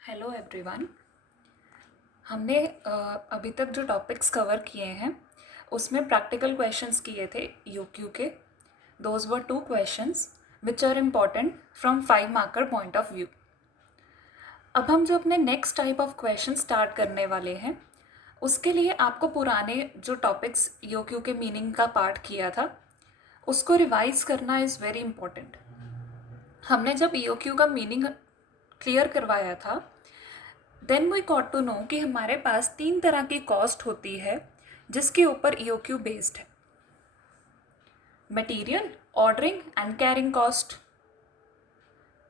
Hello everyone. हमने अभी तक जो टॉपिक्स कवर किए हैं उसमें प्रैक्टिकल क्वेश्चंस किए थे यूक्यू के। Those were 2 questions which are important from 5 marker point of view. अब हम जो अपने next type of question start करने वाले हैं उसके लिए आपको पुराने जो टॉपिक्स यूक्यू के मीनिंग का पार्ट किया था उसको रिवाइज करना इज़ वेरी इम्पॉर्टेंट। हमने जब ईओक्यू का मीनिंग क्लियर करवाया था then we got to know कि हमारे पास 3 तरह की कॉस्ट होती है जिसके ऊपर ईओक्यू बेस्ड है: material, ordering and carrying cost.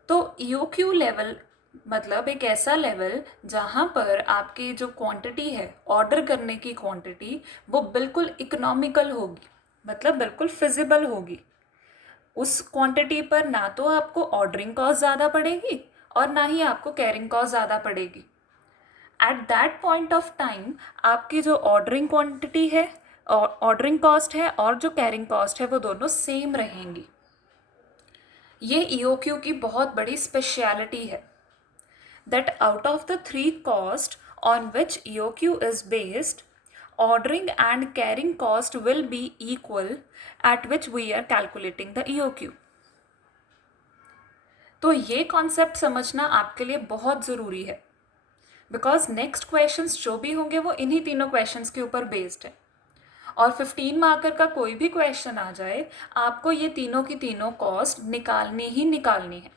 तो ईओक्यू लेवल मतलब एक ऐसा लेवल जहाँ पर आपकी जो क्वांटिटी है, ऑर्डर करने की क्वांटिटी, वो बिल्कुल इकोनॉमिकल होगी, मतलब बिल्कुल फिजिबल होगी। उस क्वांटिटी पर ना तो आपको ऑर्डरिंग कॉस्ट ज़्यादा पड़ेगी और ना ही आपको कैरिंग कॉस्ट ज़्यादा पड़ेगी। At that point of time आपकी जो ऑर्डरिंग क्वांटिटी है, ऑर्डरिंग कॉस्ट है और जो कैरिंग कॉस्ट है वो दोनों सेम रहेंगी। ये ईओक्यू की बहुत बड़ी स्पेशलिटी है that out of the 3 cost on which EOQ is based, ordering and carrying cost will be equal at which we are calculating the EOQ. तो ये कॉन्सेप्ट समझना आपके लिए बहुत ज़रूरी है बिकॉज नेक्स्ट क्वेश्चंस जो भी होंगे वो इन्हीं तीनों क्वेश्चंस के ऊपर बेस्ड है और 15 मार्कर का कोई भी क्वेश्चन आ जाए आपको ये तीनों की तीनों कॉस्ट निकालनी ही निकालनी है।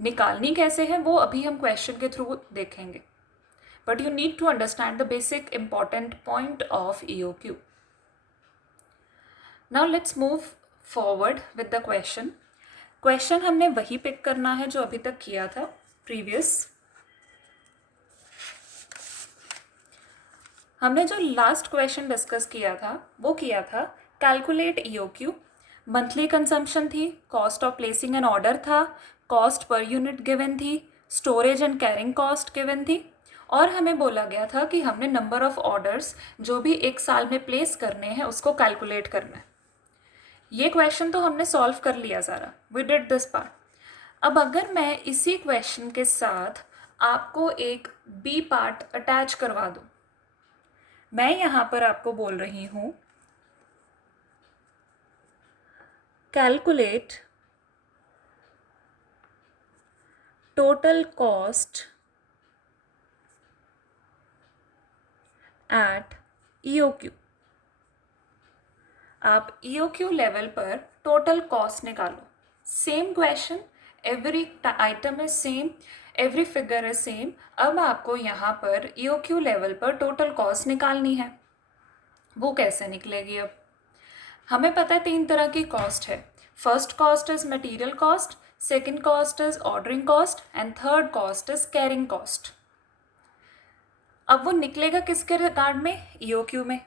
निकालनी कैसे है वो अभी हम क्वेश्चन के थ्रू देखेंगे, but you need to understand the basic important point of EOQ. Now let's move forward with the question. Question हमने वही पिक करना है जो अभी तक किया था प्रीवियस। हमने जो लास्ट क्वेश्चन डिस्कस किया था वो किया था कैलकुलेट ईओक्यू। मंथली कंजम्पशन थी, cost of placing an order था, कॉस्ट पर यूनिट गिवन थी, storage and carrying cost given थी और हमें बोला गया था कि हमने नंबर ऑफ ऑर्डर्स जो भी एक साल में प्लेस करने हैं उसको कैलकुलेट करना है। ये क्वेश्चन तो हमने सॉल्व कर लिया सारा, वी डिड दिस पार्ट। अब अगर मैं इसी क्वेश्चन के साथ आपको एक बी पार्ट अटैच करवा दूँ, मैं यहाँ पर आपको बोल रही हूँ calculate total cost at EOQ। आप EOQ लेवल पर टोटल कॉस्ट निकालो। Same question, every item is same, every figure is same. अब आपको यहाँ पर EOQ लेवल पर टोटल कॉस्ट निकालनी है। वो कैसे निकलेगी? अब हमें पता है 3 तरह की कॉस्ट है। First cost is material cost, second cost is ordering cost and third cost is carrying cost. अब वो निकलेगा किसके रिगार्ड में? EOQ में।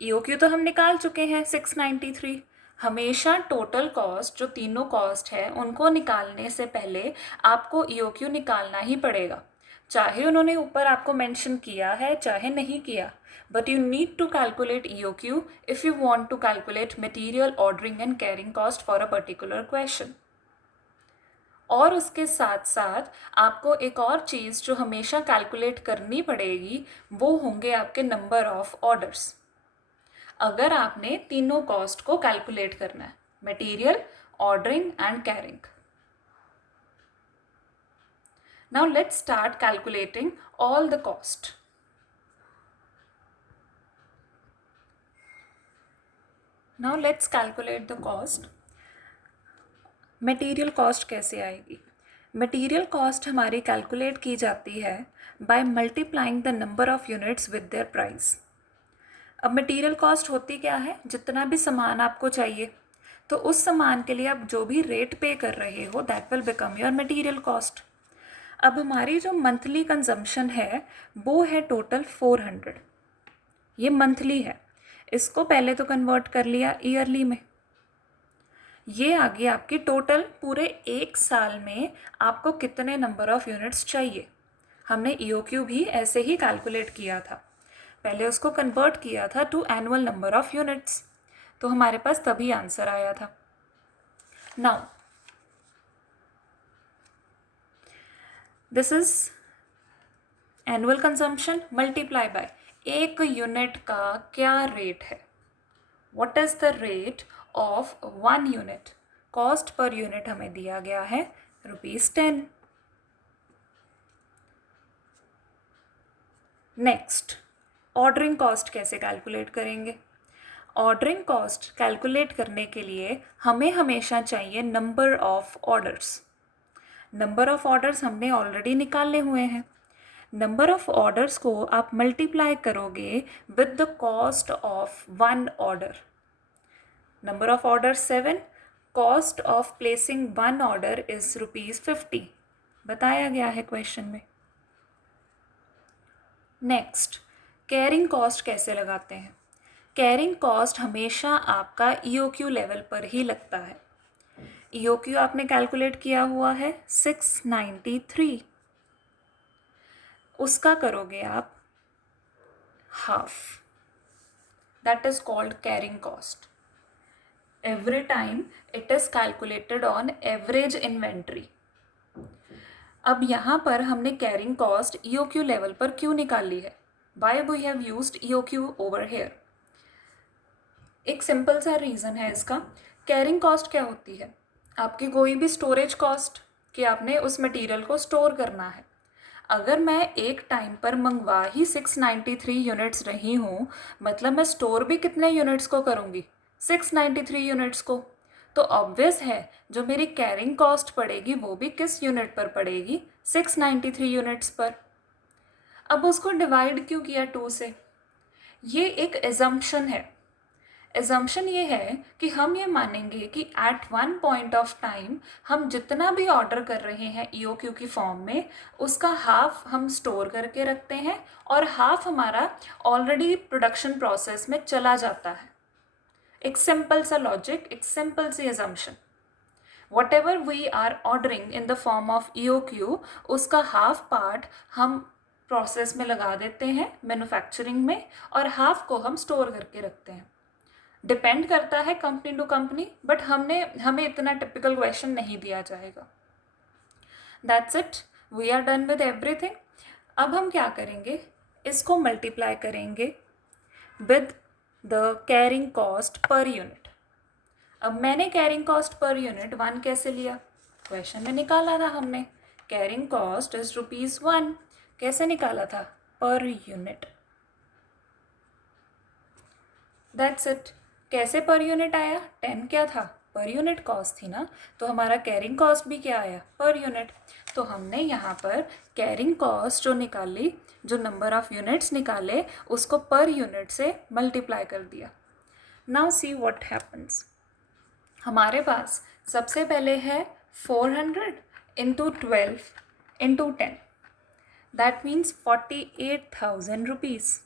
EOQ तो हम निकाल चुके हैं 693। हमेशा टोटल कॉस्ट जो तीनों कॉस्ट है उनको निकालने से पहले आपको EOQ निकालना ही पड़ेगा, चाहे उन्होंने ऊपर आपको मेंशन किया है चाहे नहीं किया, but you need to calculate EOQ if you want to calculate material, ordering and carrying cost for a particular question. और उसके साथ साथ आपको एक और चीज़ जो हमेशा कैलकुलेट करनी पड़ेगी वो होंगे आपके नंबर ऑफ ऑर्डर्स। अगर आपने तीनों कॉस्ट को कैलकुलेट करना है, material, ordering and carrying. Now let's start calculating all the cost. Now let's calculate the cost. Material cost कैसे आएगी? मटेरियल कॉस्ट हमारी कैलकुलेट की जाती है by multiplying the number of units with their price. अब material cost होती क्या है? जितना भी सामान आपको चाहिए तो उस सामान के लिए आप जो भी रेट पे कर रहे हो that will become your material cost. अब हमारी जो मंथली कंजम्पशन है वो है टोटल 400। ये मंथली है, इसको पहले तो कन्वर्ट कर लिया ईयरली में। ये आ गई आपकी टोटल पूरे एक साल में आपको कितने नंबर ऑफ यूनिट्स चाहिए। हमने EOQ भी ऐसे ही कैलकुलेट किया था, पहले उसको कन्वर्ट किया था to annual number of units, तो हमारे पास तभी आंसर आया था। Now this is annual consumption multiply by एक यूनिट का क्या रेट है. What is the rate of 1 unit. Cost per unit हमें दिया गया है ₹10. नेक्स्ट, ऑर्डरिंग कॉस्ट कैसे कैलकुलेट करेंगे. ऑर्डरिंग कॉस्ट कैलकुलेट करने के लिए हमें हमेशा चाहिए number of orders. Number of orders हमने ऑलरेडी निकाले हुए हैं. नंबर ऑफ ऑर्डर्स को आप मल्टीप्लाई करोगे with the cost of 1 order. Number of order 7. Cost of placing 1 order is ₹50 बताया गया है क्वेश्चन में. नेक्स्ट, कैरिंग कॉस्ट कैसे लगाते हैं. कैरिंग कॉस्ट हमेशा आपका EOQ लेवल पर ही लगता है. EOQ आपने कैलकुलेट किया हुआ है 693. उसका करोगे आप half. That is called carrying cost. Every time it is calculated on average inventory. अब यहाँ पर हमने कैरिंग कॉस्ट EOQ लेवल पर क्यों निकाली है. Why we have used EOQ over here. एक सिंपल सा रीज़न है इसका. कैरिंग कॉस्ट क्या होती है. आपकी कोई भी स्टोरेज कॉस्ट कि आपने उस मटेरियल को स्टोर करना है. अगर मैं एक टाइम पर मंगवा ही 693 यूनिट्स रही हूँ, मतलब मैं स्टोर भी कितने यूनिट्स को करूँगी 693 यूनिट्स को. तो ऑब्वियस है जो मेरी कैरिंग कॉस्ट पड़ेगी वो भी किस यूनिट पर पड़ेगी 693 यूनिट्स पर. अब उसको डिवाइड क्यों किया 2 से. ये एक एजम्पशन है. एजम्पशन ये है कि हम ये मानेंगे कि at one point of time हम जितना भी ऑर्डर कर रहे हैं EOQ की फॉर्म में उसका हाफ हम स्टोर करके रखते हैं और हाफ हमारा ऑलरेडी प्रोडक्शन प्रोसेस में चला जाता है. एक सिंपल सा लॉजिक, एक सिंपल सी assumption. Whatever we are ordering in the form of EOQ उसका हाफ पार्ट हम प्रोसेस में लगा देते हैं मैन्युफैक्चरिंग में और हाफ को हम स्टोर करके रखते हैं. डिपेंड करता है कंपनी टू कंपनी, बट हमें इतना टिपिकल क्वेश्चन नहीं दिया जाएगा. That's it, we are done with everything. अब हम क्या करेंगे, इसको मल्टीप्लाई करेंगे with the carrying cost per unit. अब मैंने कैरिंग कॉस्ट पर यूनिट 1 कैसे लिया, क्वेश्चन में निकाला था हमने. Carrying cost is ₹1. कैसे निकाला था, पर यूनिट. That's it. कैसे पर यूनिट आया, 10 क्या था, पर यूनिट कॉस्ट थी ना, तो हमारा कैरिंग कॉस्ट भी क्या आया, पर यूनिट. तो हमने यहाँ पर कैरिंग कॉस्ट जो निकाली, जो नंबर ऑफ यूनिट्स निकाले उसको पर यूनिट से मल्टीप्लाई कर दिया. Now see what happens. हमारे पास सबसे पहले है 400 into 12 into 10. That means 48,000 rupees.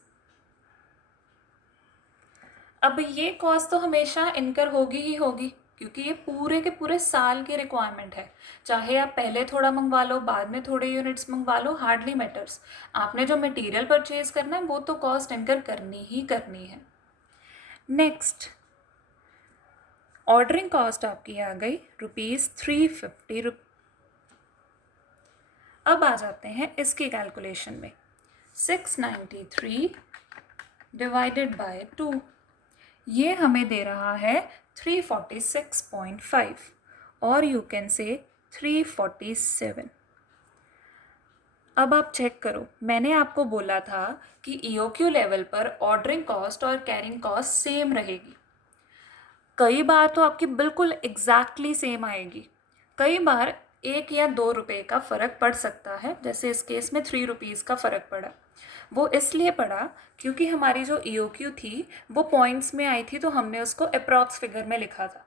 अब ये कॉस्ट तो हमेशा इनकर होगी ही होगी क्योंकि ये पूरे के पूरे साल की रिक्वायरमेंट है. चाहे आप पहले थोड़ा मंगवा लो, बाद में थोड़े यूनिट्स मंगवा लो, हार्डली मैटर्स. आपने जो मटेरियल परचेज करना है वो तो कॉस्ट इनकर करनी ही करनी है. नेक्स्ट, ऑर्डरिंग कॉस्ट आपकी आ गई ₹350. अब आ जाते हैं इसकी कैलकुलेशन में. 693 डिवाइडेड बाय 2 ये हमें दे रहा है 346.5 और यू कैन से 347. अब आप चेक करो, मैंने आपको बोला था कि EOQ लेवल पर ऑर्डरिंग कॉस्ट और कैरिंग कॉस्ट सेम रहेगी. कई बार तो आपकी बिल्कुल एग्जैक्टली सेम आएगी, कई बार 1 या 2 रुपये का फ़र्क पड़ सकता है. जैसे इस केस में 3 रुपीज़ का फ़र्क पड़ा. वो इसलिए पड़ा क्योंकि हमारी जो EOQ थी वो पॉइंट्स में आई थी, तो हमने उसको अप्रॉक्स फिगर में लिखा था,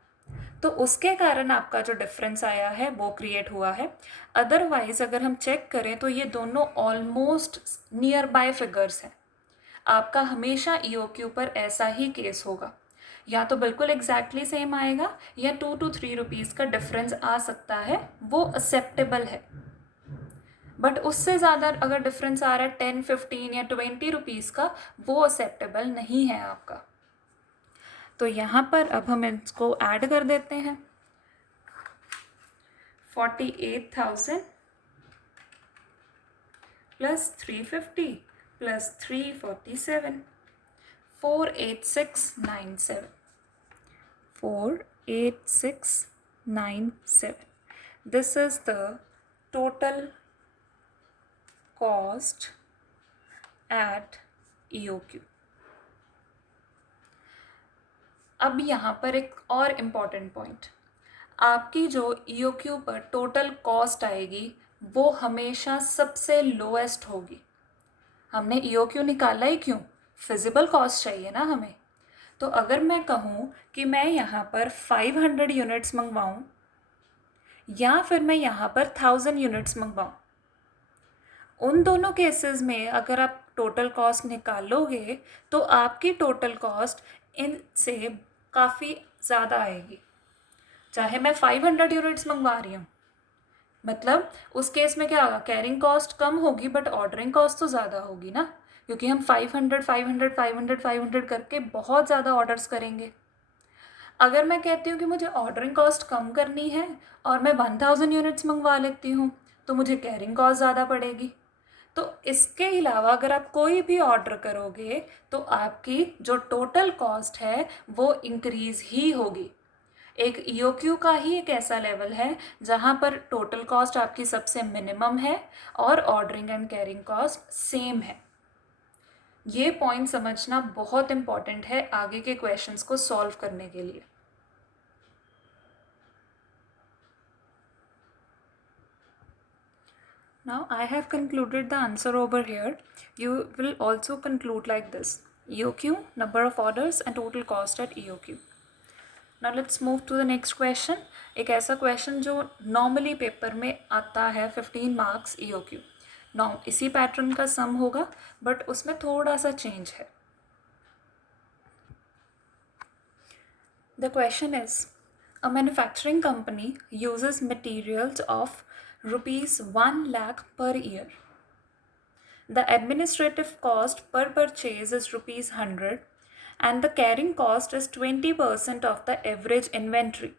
तो उसके कारण आपका जो डिफरेंस आया है वो क्रिएट हुआ है. अदरवाइज़ अगर हम चेक करें तो ये दोनों ऑलमोस्ट नियर बाय फिगर्स हैं. आपका हमेशा EOQ पर ऐसा ही केस होगा, या तो बिल्कुल एग्जैक्टली सेम आएगा या 2 to 3 रुपीज़ का डिफरेंस आ सकता है, वो एक्सेप्टेबल है. बट उससे ज़्यादा अगर डिफरेंस आ रहा है 10, 15 या 20 रुपीज़ का, वो एक्सेप्टेबल नहीं है आपका. तो यहाँ पर अब हम इसको ऐड कर देते हैं. 48,000 plus 350 plus 347, 48697, 48697. This is the total cost at EOQ. अब यहाँ पर एक और इम्पॉर्टेंट पॉइंट, आपकी जो EOQ पर टोटल कॉस्ट आएगी वो हमेशा सबसे लोएस्ट होगी। हमने EOQ निकाला ही क्यों? फिजिबल कॉस्ट चाहिए ना हमें। तो अगर मैं कहूँ कि मैं यहाँ पर 500 यूनिट्स मंगवाऊँ या फिर मैं यहाँ पर 1000 यूनिट्स मंगवाऊँ, उन दोनों केसेस में अगर आप टोटल कॉस्ट निकालोगे तो आपकी टोटल कॉस्ट इनसे काफ़ी ज़्यादा आएगी। चाहे मैं 500 यूनिट्स मंगवा रही हूँ, मतलब उस केस में क्या होगा, कैरिंग कॉस्ट कम होगी बट ऑर्डरिंग कॉस्ट तो ज़्यादा होगी ना, क्योंकि हम 500 500 500 500 करके बहुत ज़्यादा ऑर्डर्स करेंगे। अगर मैं कहती हूँ कि मुझे ऑर्डरिंग कॉस्ट कम करनी है और मैं 1000 यूनिट्स मंगवा लेती हूँ तो मुझे कैरिंग कॉस्ट ज़्यादा पड़ेगी। तो इसके अलावा अगर आप कोई भी ऑर्डर करोगे तो आपकी जो टोटल कॉस्ट है वो इंक्रीज़ ही होगी। एक EOQ का ही एक ऐसा लेवल है जहाँ पर टोटल कॉस्ट आपकी सबसे मिनिमम है और ordering and carrying cost same है। ये पॉइंट समझना बहुत इम्पॉर्टेंट है आगे के क्वेश्चंस को सॉल्व करने के लिए। Now I have concluded the answer over here. You will also conclude like this: EOQ, number of orders and total cost at EOQ. Now let's move to the next question. एक ऐसा question जो normally paper में आता है 15 marks EOQ। इसी pattern का सम होगा but उसमें थोड़ा सा चेंज है। The question is, a manufacturing company uses materials of rupees 1 lakh per year. The administrative cost per purchase is rupees 100 and the carrying cost is 20% of the average inventory.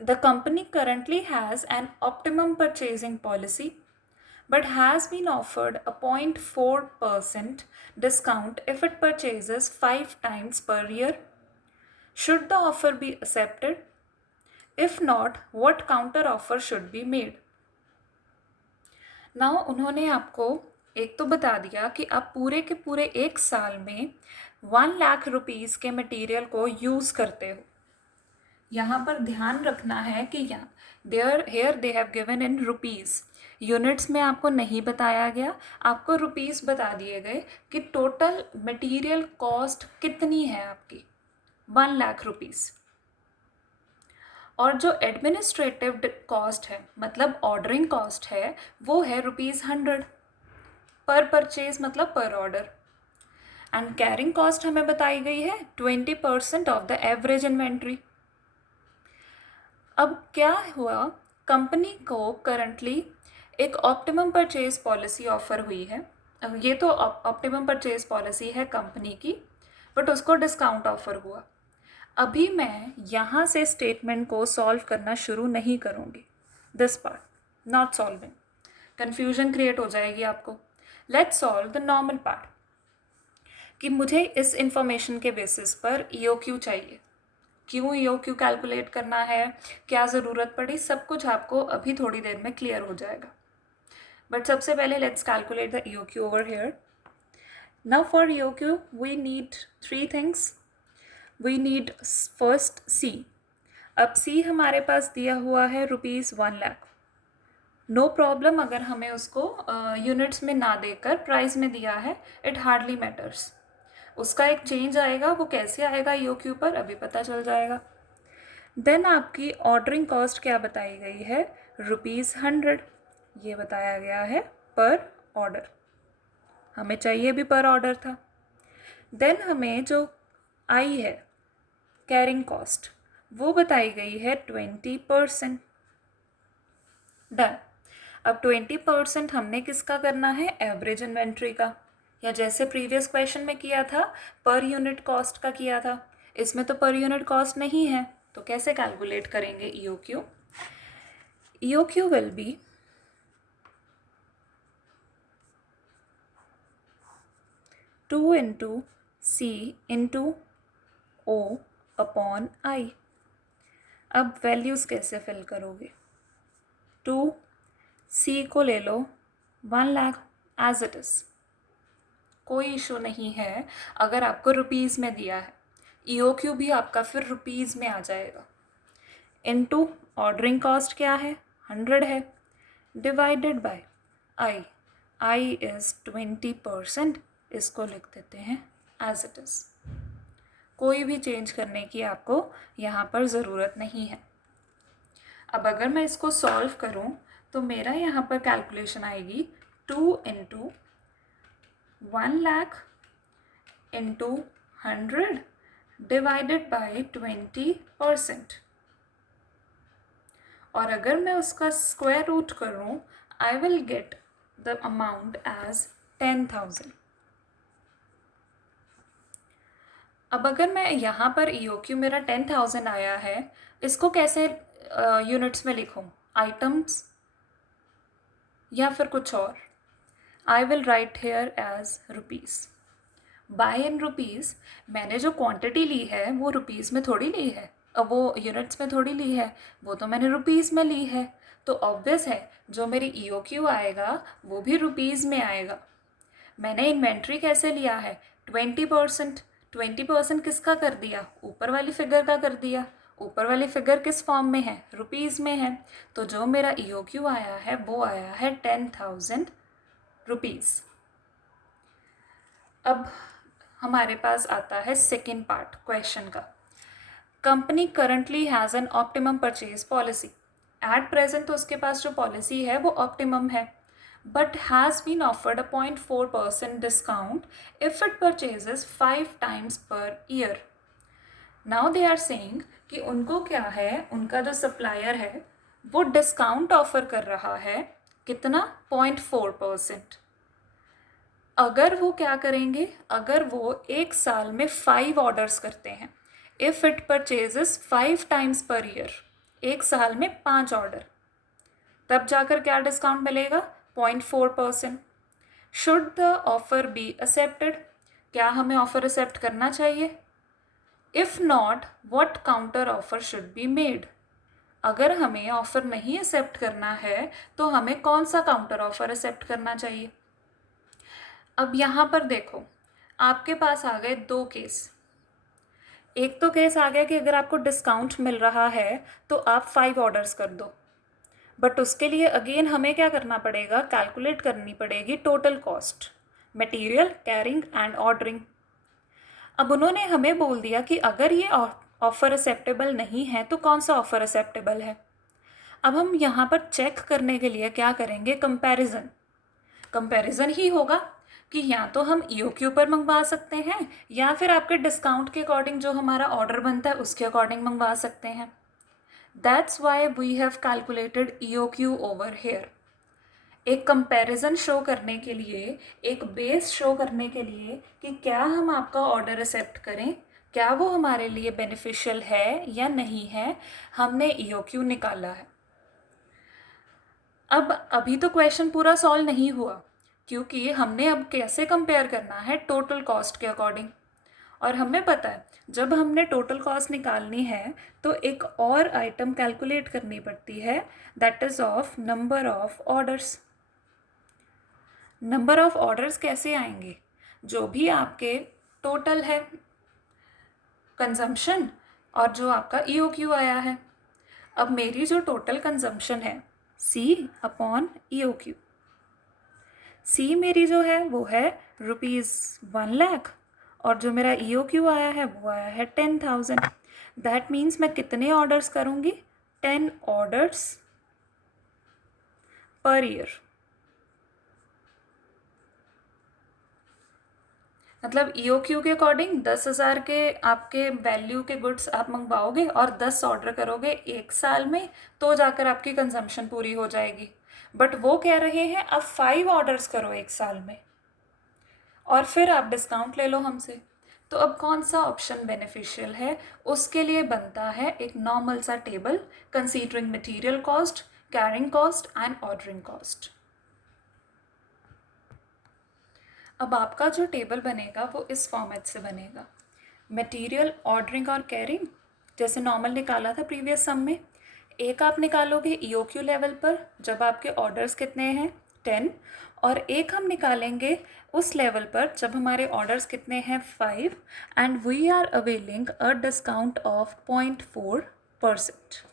The company currently has an optimum purchasing policy but has been offered a 0.4% discount if it purchases 5 times per year. Should the offer be accepted? If not, what counter offer should be made? Now उन्होंने आपको एक तो बता दिया कि आप पूरे के पूरे एक साल में 1 लाख रुपीज़ के मटेरियल को यूज़ करते हो। यहाँ पर ध्यान रखना है कि यहाँ here they have given in rupees, units में आपको नहीं बताया गया, आपको रुपीज़ बता दिए गए कि टोटल मटेरियल कॉस्ट कितनी है आपकी, 1 लाख रुपीज़। और जो एडमिनिस्ट्रेटिव कॉस्ट है मतलब ऑर्डरिंग कॉस्ट है वो है ₹100 पर परचेज मतलब पर ऑर्डर। एंड कैरिंग कॉस्ट हमें बताई गई है 20% ऑफ द एवरेज इन्वेंट्री। अब क्या हुआ, कंपनी को करंटली एक ऑप्टिमम परचेज पॉलिसी ऑफर हुई है। अब ये तो ऑप्टिमम परचेज पॉलिसी है कंपनी की बट उसको डिस्काउंट ऑफर हुआ। अभी मैं यहाँ से स्टेटमेंट को सॉल्व करना शुरू नहीं करूँगी, this part not solving, confusion create हो जाएगी आपको। Let's solve the normal part कि मुझे इस इंफॉर्मेशन के बेसिस पर EOQ चाहिए, क्यों EOQ कैलकुलेट करना है, क्या ज़रूरत पड़ी, सब कुछ आपको अभी थोड़ी देर में क्लियर हो जाएगा। बट सबसे पहले let's calculate the EOQ over here. Now for EOQ we need 3 things. We need first C। अब C हमारे पास दिया हुआ है ₹1 लाख। नो प्रॉब्लम अगर हमें उसको यूनिट्स में ना देकर प्राइस में दिया है, इट हार्डली मैटर्स। उसका एक चेंज आएगा, वो कैसे आएगा EOQ पर अभी पता चल जाएगा। देन आपकी ऑर्डरिंग कॉस्ट क्या बताई गई है, ₹100, ये बताया गया है पर ऑर्डर, हमें चाहिए भी पर ऑर्डर था। देन हमें जो आई है कैरिंग कॉस्ट वो बताई गई है 20%। डन। अब 20% हमने किसका करना है, एवरेज इन्वेंट्री का, या जैसे प्रीवियस क्वेश्चन में किया था पर यूनिट कॉस्ट का किया था। इसमें तो पर यूनिट कॉस्ट नहीं है तो कैसे कैलकुलेट करेंगे EOQ? EOQ will be 2 into C into O upon I. अब वैल्यूज़ कैसे फिल करोगे? 2, सी को ले लो 1 लाख एज इट इज़, कोई इशू नहीं है। अगर आपको रुपीज़ में दिया है, EOQ भी आपका फिर रुपीज़ में आ जाएगा। इनटू ऑर्डरिंग कॉस्ट क्या है? 100 है, डिवाइडेड बाय आई इज़ 20%, इसको लिख देते हैं एज इट इज़। कोई भी चेंज करने की आपको यहाँ पर ज़रूरत नहीं है। अब अगर मैं इसको सॉल्व करूँ तो मेरा यहाँ पर कैलकुलेशन आएगी 2 into 1 lakh into 100 divided by 20%। और अगर मैं उसका स्क्वायर रूट करूँ, I will get the amount as 10,000। अब अगर मैं यहाँ पर EOQ मेरा 10,000 आया है, इसको कैसे यूनिट्स में लिखूँ? आइटम्स या फिर कुछ और? I will write here as rupees. By in rupees, मैंने जो क्वांटिटी ली है वो रुपीज़ में थोड़ी ली है, अब वो यूनिट्स में थोड़ी ली है, वो तो मैंने रुपीज़ में ली है। तो ऑब्वियस है जो मेरी EOQ आएगा वो भी रुपीज़ में आएगा। मैंने इन्वेंट्री कैसे लिया है? 20%। 20% किसका कर दिया? ऊपर वाली फिगर का कर दिया। ऊपर वाली फिगर किस फॉर्म में है? रुपीज़ में है। तो जो मेरा EOQ आया है वो आया है 10,000 रुपीज़। अब हमारे पास आता है सेकेंड पार्ट क्वेश्चन का। Company currently has an optimum purchase policy. At present तो उसके पास जो पॉलिसी है वो ऑप्टिमम है, but has been offered a 0.4% discount if it purchases 5 times per year. Now they are saying कि उनको क्या है, उनका जो सप्लायर है वो डिस्काउंट ऑफर कर रहा है, कितना? 0.4%। अगर वो क्या करेंगे? अगर वो एक साल में 5 ऑर्डर्स करते हैं, if it purchases 5 times per year, एक साल में 5 ऑर्डर, तब जाकर क्या डिस्काउंट मिलेगा? 0.4%। Should the offer be accepted? क्या हमें ऑफर एक्सेप्ट करना चाहिए? If not, what counter offer should be made? अगर हमें ऑफर नहीं एक्सेप्ट करना है तो हमें कौन सा काउंटर ऑफर एक्सेप्ट करना चाहिए? अब यहाँ पर देखो, आपके पास आ गए 2 केस। एक तो केस आ गया कि अगर आपको डिस्काउंट मिल रहा है तो आप 5 ऑर्डर्स कर दो, बट उसके लिए अगेन हमें क्या करना पड़ेगा? कैलकुलेट करनी पड़ेगी total cost, material, carrying and ordering. अब उन्होंने हमें बोल दिया कि अगर ये ऑफ़र एक्सेप्टेबल नहीं है तो कौन सा ऑफ़र एक्सेप्टेबल है। अब हम यहाँ पर चेक करने के लिए क्या करेंगे? कंपैरिजन ही होगा कि या तो हम EOQ पर मंगवा सकते हैं या फिर आपके डिस्काउंट के अकॉर्डिंग जो हमारा ऑर्डर बनता है उसके अकॉर्डिंग मंगवा सकते हैं। That's why we have calculated EOQ over here. एक कंपैरिजन शो करने के लिए, एक बेस शो करने के लिए कि क्या हम आपका ऑर्डर एक्सेप्ट करें, क्या वो हमारे लिए बेनिफिशियल है या नहीं है, हमने EOQ निकाला है। अब अभी तो क्वेश्चन पूरा सॉल्व नहीं हुआ, क्योंकि हमने अब कैसे कंपेयर करना है? टोटल कॉस्ट के अकॉर्डिंग। और हमें पता है जब हमने टोटल कॉस्ट निकालनी है तो एक और आइटम कैलकुलेट करनी पड़ती है, that is of number of orders. Number of orders कैसे आएंगे? जो भी आपके टोटल है कंजम्पशन और जो आपका EOQ आया है। अब मेरी जो टोटल कंजम्पशन है C अपॉन EOQ, C मेरी जो है वो है ₹1 लाख और जो मेरा EOQ आया है वो आया है 10,000। दैट मीन्स मैं कितने ऑर्डर्स करूँगी? 10 ऑर्डर्स पर ईयर। मतलब EOQ के अकॉर्डिंग 10,000 के आपके वैल्यू के गुड्स आप मंगवाओगे और 10 ऑर्डर करोगे एक साल में, तो जाकर आपकी कंजम्पशन पूरी हो जाएगी। बट वो कह रहे हैं अब 5 ऑर्डर्स करो एक साल में और फिर आप डिस्काउंट ले लो हमसे। तो अब कौन सा ऑप्शन बेनिफिशियल है? उसके लिए बनता है एक नॉर्मल सा table considering material cost, carrying cost and ordering cost. अब आपका जो टेबल बनेगा वो इस फॉर्मेट से बनेगा। मटेरियल, ऑर्डरिंग और कैरिंग जैसे नॉर्मल निकाला था प्रीवियस सम में, एक आप निकालोगे EOQ लेवल पर जब आपके ऑर्डर्स कितने हैं 10, और एक हम निकालेंगे उस लेवल पर जब हमारे ऑर्डर्स कितने हैं 5 and we are availing a discount of 0.4%।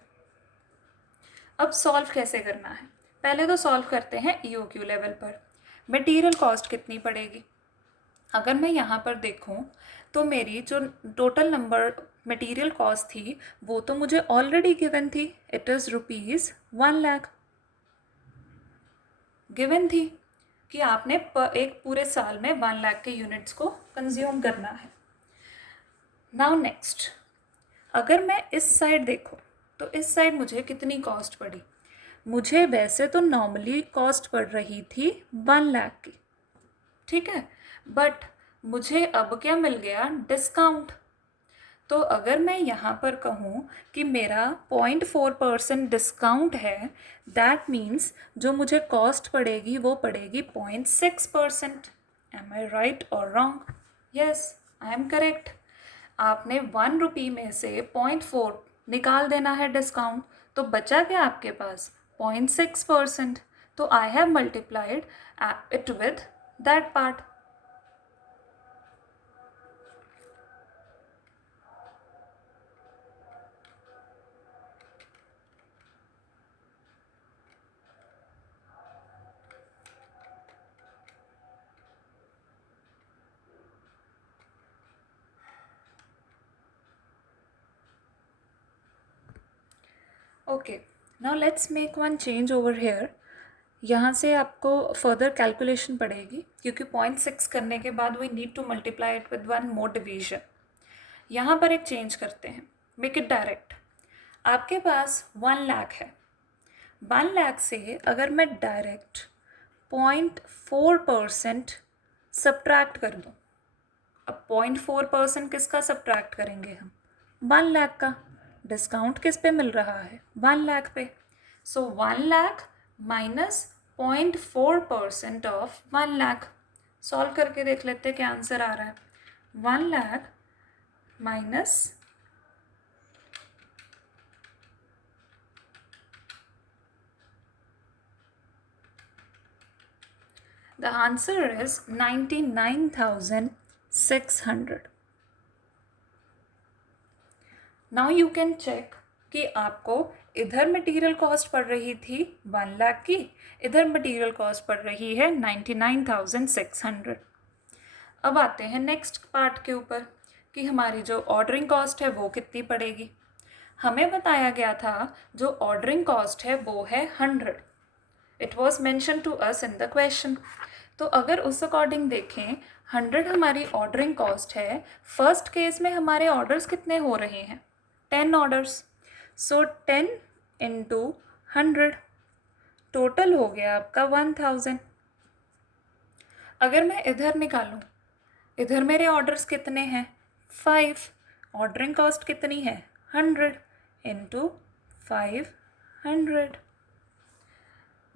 अब सॉल्व कैसे करना है, पहले तो सॉल्व करते हैं EOQ लेवल पर। मटेरियल कॉस्ट कितनी पड़ेगी, अगर मैं यहाँ पर देखूँ तो मेरी जो टोटल नंबर मटेरियल कॉस्ट थी वो तो मुझे ऑलरेडी गिवन थी, इट इज़ ₹1 लाख गिवन थी कि आपने एक पूरे साल में 1 लाख के यूनिट्स को कंज्यूम करना है। नाउ नेक्स्ट, अगर मैं इस साइड देखूँ तो इस साइड मुझे कितनी कॉस्ट पड़ी, मुझे वैसे तो नॉर्मली कॉस्ट पड़ रही थी 1 लाख की, ठीक है, बट मुझे अब क्या मिल गया, डिस्काउंट। तो अगर मैं यहाँ पर कहूँ कि मेरा 0.4% डिस्काउंट है, दैट मीन्स जो मुझे कॉस्ट पड़ेगी वो पड़ेगी 0.6%। एम आई राइट और wrong? Yes, I am correct. आपने 1 रुपये में से 0.4 निकाल देना है डिस्काउंट, तो बचा क्या आपके पास 0.6%। तो I have multiplied it with that part. Okay, now let's make one change over here. यहाँ से आपको फर्दर कैलकुलेशन पड़ेगी क्योंकि 0.6 करने के बाद we need to multiply it with 1 more division. यहाँ पर एक चेंज करते हैं, मेक इट डायरेक्ट। आपके पास 1 लाख है, 1 लाख से अगर मैं डायरेक्ट 0.4% सब्ट्रैक्ट कर दूँ, अब 0.4% किसका सब्ट्रैक्ट करेंगे हम, 1 लाख का। डिस्काउंट किस पे मिल रहा है, 1 लाख पे। सो 1 lakh minus 0.4% of 1 lakh. Solve करके देख लेते हैं क्या आंसर आ रहा है। 1 lakh minus the answer is 99,600। Now you can check कि आपको इधर मटेरियल कॉस्ट पड़ रही थी 1 लाख की, इधर मटेरियल कॉस्ट पड़ रही है 99,600। अब आते हैं नेक्स्ट पार्ट के ऊपर कि हमारी जो ऑर्डरिंग कॉस्ट है वो कितनी पड़ेगी। हमें बताया गया था जो ऑर्डरिंग कॉस्ट है वो है 100, it was mention to us in the question. तो अगर उस अकॉर्डिंग देखें 100 हमारी ऑर्डरिंग कॉस्ट है, फर्स्ट केस में हमारे ऑर्डर्स कितने हो रहे हैं 10 ऑर्डर्स, सो 10 इंटू 100 टोटल हो गया आपका 1000। अगर मैं इधर निकालूं, इधर मेरे ऑर्डर्स कितने हैं 5, ऑर्डरिंग कॉस्ट कितनी है 100 इंटू 500,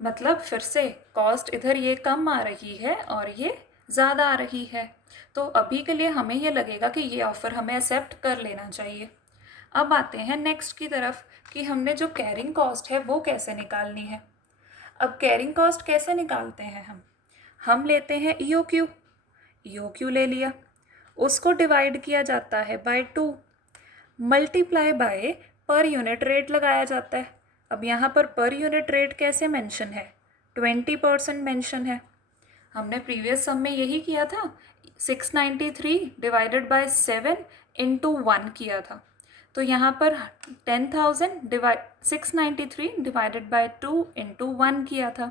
मतलब फिर से कॉस्ट इधर ये कम आ रही है और ये ज़्यादा आ रही है। तो अभी के लिए हमें ये लगेगा कि ये ऑफ़र हमें एक्सेप्ट कर लेना चाहिए। अब आते हैं नेक्स्ट की तरफ कि हमने जो कैरिंग कॉस्ट है वो कैसे निकालनी है। अब कैरिंग कॉस्ट कैसे निकालते हैं हम लेते हैं EOQ ले लिया, उसको डिवाइड किया जाता है by 2, multiply by per unit rate लगाया जाता है। अब यहाँ पर यूनिट रेट कैसे मेंशन है, 20% मेंशन है। हमने प्रीवियस सम में यही किया था, 693 डिवाइडेड बाय 7 इंटू 1 किया था। तो यहाँ पर 693 डिवाइडेड बाय 2 इंटू 1 किया था।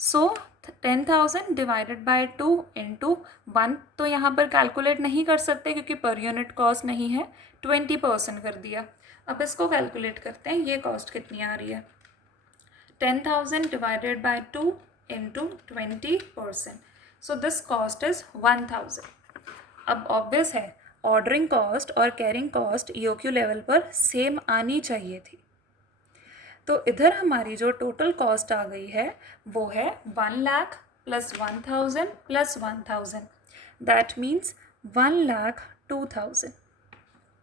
सो 10,000 डिवाइडेड बाय 2 इंटू 1, तो यहाँ पर कैलकुलेट नहीं कर सकते क्योंकि पर यूनिट कॉस्ट नहीं है, 20% कर दिया। अब इसको कैलकुलेट करते हैं, ये कॉस्ट कितनी आ रही है 10,000 divided by 2 into 20%, so this cost is 1000। अब ऑब्वियस है ऑर्डरिंग कॉस्ट और कैरिंग कॉस्ट EOQ लेवल पर सेम आनी चाहिए थी। तो इधर हमारी जो टोटल कॉस्ट आ गई है वो है 1 lakh plus 1000 plus 1000. That means 1,02,000.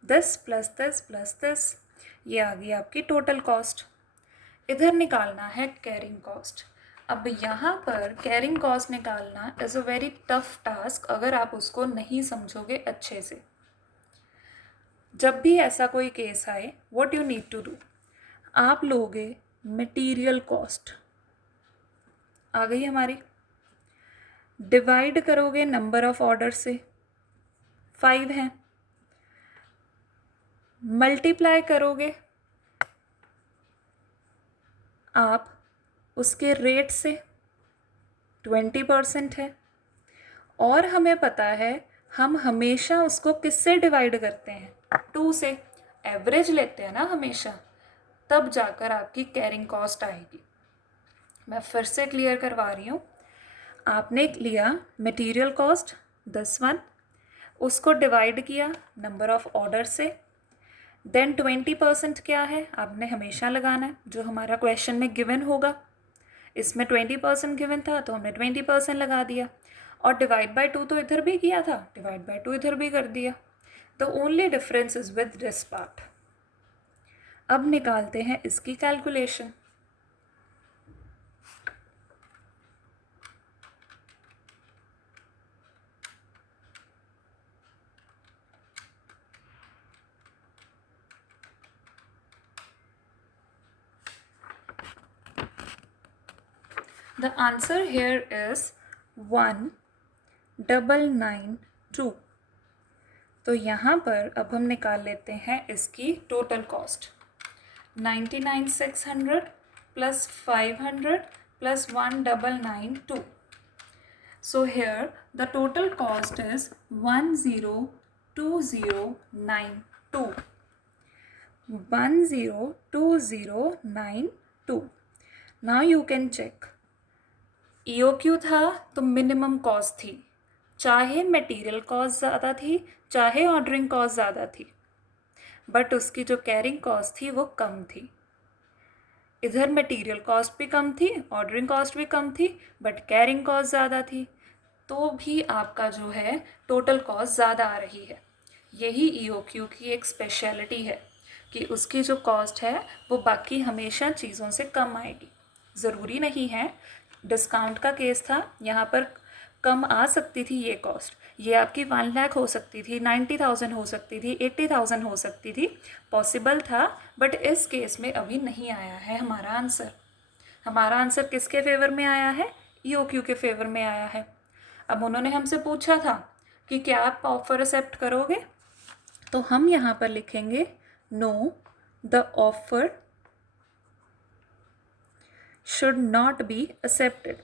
this plus this, ये आ गई आपकी टोटल कॉस्ट. इधर निकालना है कैरिंग कॉस्ट. अब यहाँ पर कैरिंग कॉस्ट निकालना is a very tough task अगर आप उसको नहीं समझोगे अच्छे से. जब भी ऐसा कोई केस आए, what you need to do, आप लोगे मटेरियल कॉस्ट आ गई हमारी, डिवाइड करोगे नंबर ऑफ ऑर्डर से, 5 हैं, मल्टीप्लाई करोगे आप उसके रेट से, 20% है, और हमें पता है हम हमेशा उसको किससे डिवाइड करते हैं, 2 से. एवरेज लेते हैं ना हमेशा, तब जाकर आपकी कैरिंग कॉस्ट आएगी. मैं फिर से क्लियर करवा रही हूँ. आपने लिया मटेरियल कॉस्ट दिस वन, उसको डिवाइड किया नंबर ऑफ ऑर्डर से, देन 20% क्या है आपने हमेशा लगाना है जो हमारा क्वेश्चन में गिवन होगा. इसमें 20% गिवन था तो हमने 20% लगा दिया, और डिवाइड बाय 2 तो इधर भी किया था, डिवाइड बाय 2 इधर भी कर दिया. The only difference is with this part. अब निकालते हैं इसकी calculation. The answer here is 1992. तो यहाँ पर अब हम निकाल लेते हैं इसकी total cost. 99,600 plus 500 plus 1992. So here the total cost is 102092. 102092. Now you can check. EOQ था तो मिनिमम कॉस्ट थी, चाहे मटेरियल कॉस्ट ज़्यादा थी चाहे ऑर्डरिंग कॉस्ट ज़्यादा थी, बट उसकी जो कैरिंग कॉस्ट थी वो कम थी. इधर मटेरियल कॉस्ट भी कम थी, ऑर्डरिंग कॉस्ट भी कम थी, बट कैरिंग कॉस्ट ज़्यादा थी, तो भी आपका जो है टोटल कॉस्ट ज़्यादा आ रही है. यही EOQ की एक स्पेशलिटी है कि उसकी जो कॉस्ट है वो बाकी हमेशा चीज़ों से कम आएगी. ज़रूरी नहीं है, डिस्काउंट का केस था, यहाँ पर कम आ सकती थी ये कॉस्ट. ये आपकी 1 लाख हो सकती थी, 90,000 हो सकती थी, 80,000 हो सकती थी, पॉसिबल था, बट इस केस में अभी नहीं आया है हमारा आंसर. हमारा आंसर किसके फेवर में आया है, EOQ के फेवर में आया है. अब उन्होंने हमसे पूछा था कि क्या आप ऑफ़र एक्सेप्ट करोगे, तो हम यहाँ पर लिखेंगे no, the offer should not be accepted.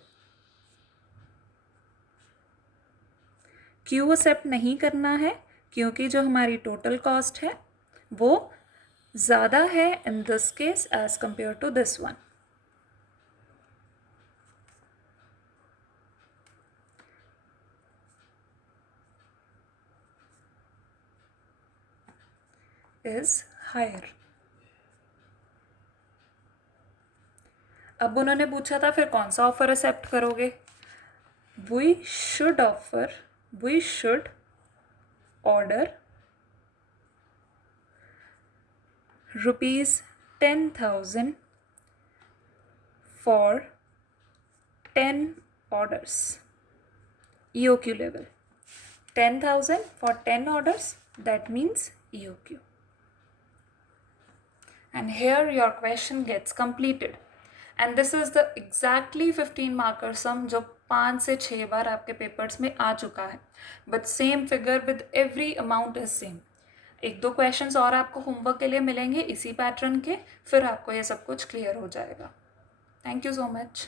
क्यों एक्सेप्ट नहीं करना है, क्योंकि जो हमारी टोटल कॉस्ट है वो ज़्यादा है in this case as compare to this one. Is higher. अब उन्होंने पूछा था फिर कौन सा ऑफर एक्सेप्ट करोगे. We should order ₹10,000 for 10 orders. EOQ level 10,000 for 10 orders, that means EOQ. And here your question gets completed. And this is the exactly 15 marker sum जो 5 से 6 बार आपके पेपर्स में आ चुका है, but same figure with every amount is same. 1-2 questions और आपको homework के लिए मिलेंगे इसी पैटर्न के, फिर आपको ये सब कुछ क्लियर हो जाएगा. Thank you so much.